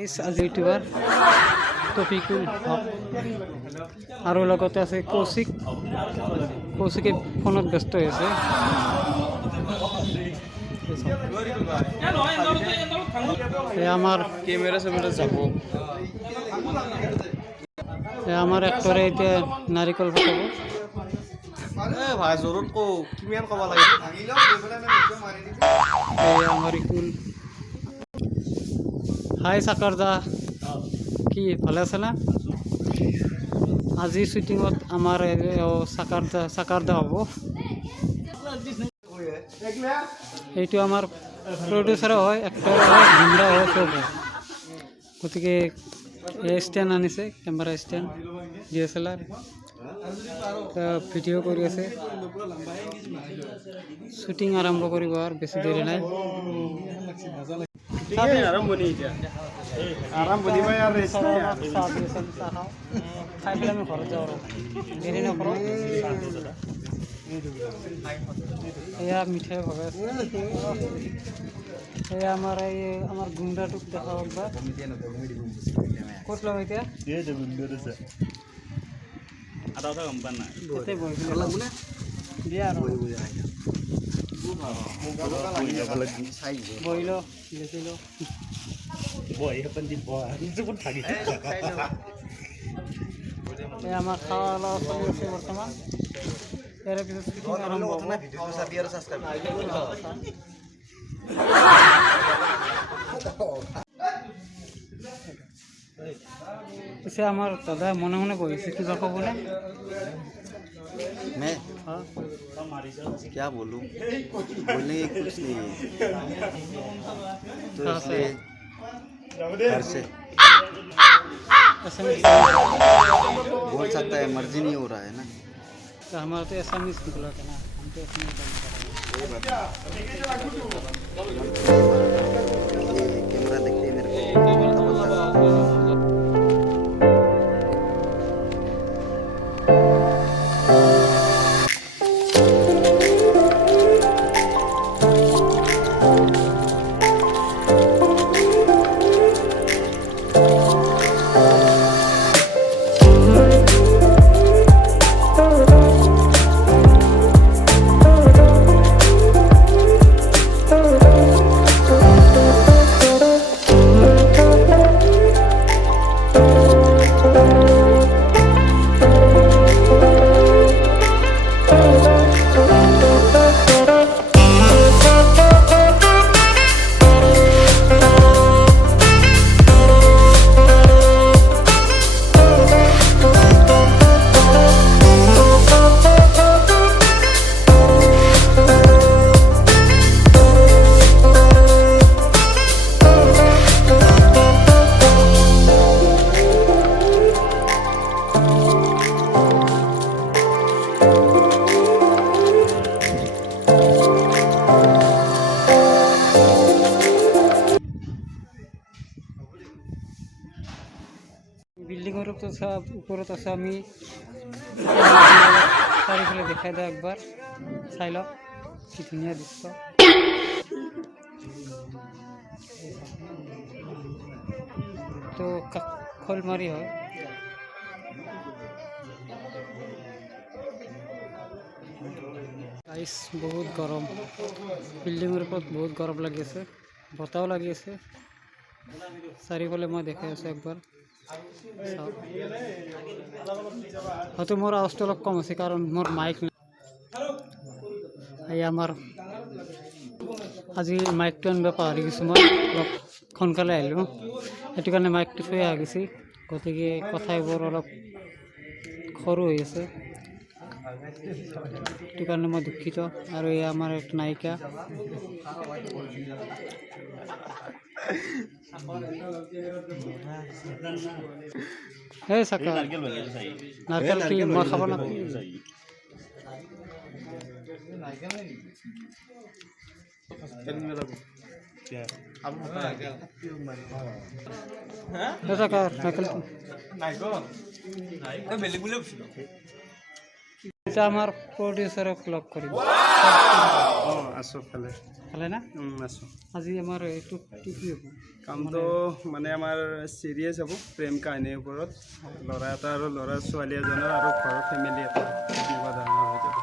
আজি ইউটিউবাৰ টপিকুল হক আৰু লগতে আছে কৌশিকে ফোনত ব্যস্ত হৈ আছে। আমাৰ ক্যামেৰা সেমেৰা যাব আমাৰ এক্টৰে এতিয়া নাৰিকল ফটাব। ভাই জোৰত কো কিমান ক'ব লাগে আমাৰ ইকুল হাই সাকাৰ দা কি ভালে আছে না? আজি শ্বুটিঙত আমাৰ সাকাৰ দা হ'ব। এইটো আমাৰ প্ৰডিউচাৰো হয়, এক্টৰ হয়, ভিমৰা হয়, চব হয়। গতিকে ষ্টেণ্ড আনিছে, কেমেৰা ষ্টেণ্ড DSLR ভিডিঅ' কৰি আছে। শ্বুটিং আৰম্ভ কৰিব আৰু বেছি দেৰি নাই। আৰম্ভণি খাই পেলাই আমি ঘৰত যাওঁ আৰু দেৰি নকৰোঁ। এয়া মিঠাই ভগাই আছে। এয়া আমাৰ গুণ্ডাটোক দেখা একবাৰ ক'ত ল'ম এতিয়া? তাতে বহি দিয়া আৰু বহি ল বেছি ল আমাৰ খাওয়া লোৱা চলি আছে বৰ্তমান। ইয়াৰে পিছত শ্বুটিং আৰম্ভ হ'ব। পিছে আমাৰ দাদা মনে মনে বহিছে, কিবা ক'বনে? मैं क्या बोलूं, बोलने की कुछ नहीं है, तो इसलिए घर से बोल सकता है, मर्जी नहीं हो रहा है ना। तो हमारा तो ऐसा मिस निकला था ना, हम तो ऐसा नहीं कैमरा देखिए मेरे को বিল্ডিঙৰ ওপৰত আছে। আমি চাৰিওফালে দেখাই দিওঁ একবাৰ, চাই লওক কি ধুনীয়া দৃশ্য। তো খলমাৰি হয়। গাইছ বহুত গৰম, বিল্ডিঙৰ ওপৰত বহুত গৰম লাগি আছে, বতাহও লাগি আছে। চাৰিওফালে মই দেখাই আছোঁ একবাৰ। হয়তো মোৰ আৱাজটো অলপ কম আছে কাৰণ মোৰ মাইক নাই। এই আমাৰ আজি মাইকটো আনিব পাহৰি গৈছোঁ, মই অলপ সোনকালে আহিলোঁ, সেইটো কাৰণে মাইকটো থৈ আহি গৈছে। গতিকে কথাবোৰ অলপ সৰু হৈ আছে, সেইটো কাৰণে মই দুখিত। আৰু এই আমাৰ এক নায়িকা এই চাকা নাৰকেল কি মই খাব না? নাৰকেল এটা আমাৰ প্ৰডিউচাৰক লগ কৰিম অঁ আছোঁ ভালে ভালে না আছোঁ আজি আমাৰ এইটো কি কি হ'ব কামটো মানে আমাৰ চিৰিয়াছ হ'ব প্ৰেম কাহিনীৰ ওপৰত ল'ৰা এটা আৰু ল'ৰা ছোৱালী এজনৰ আৰু ঘৰৰ ফেমিলি এটা এনেকুৱা ধৰণৰ হৈ যাব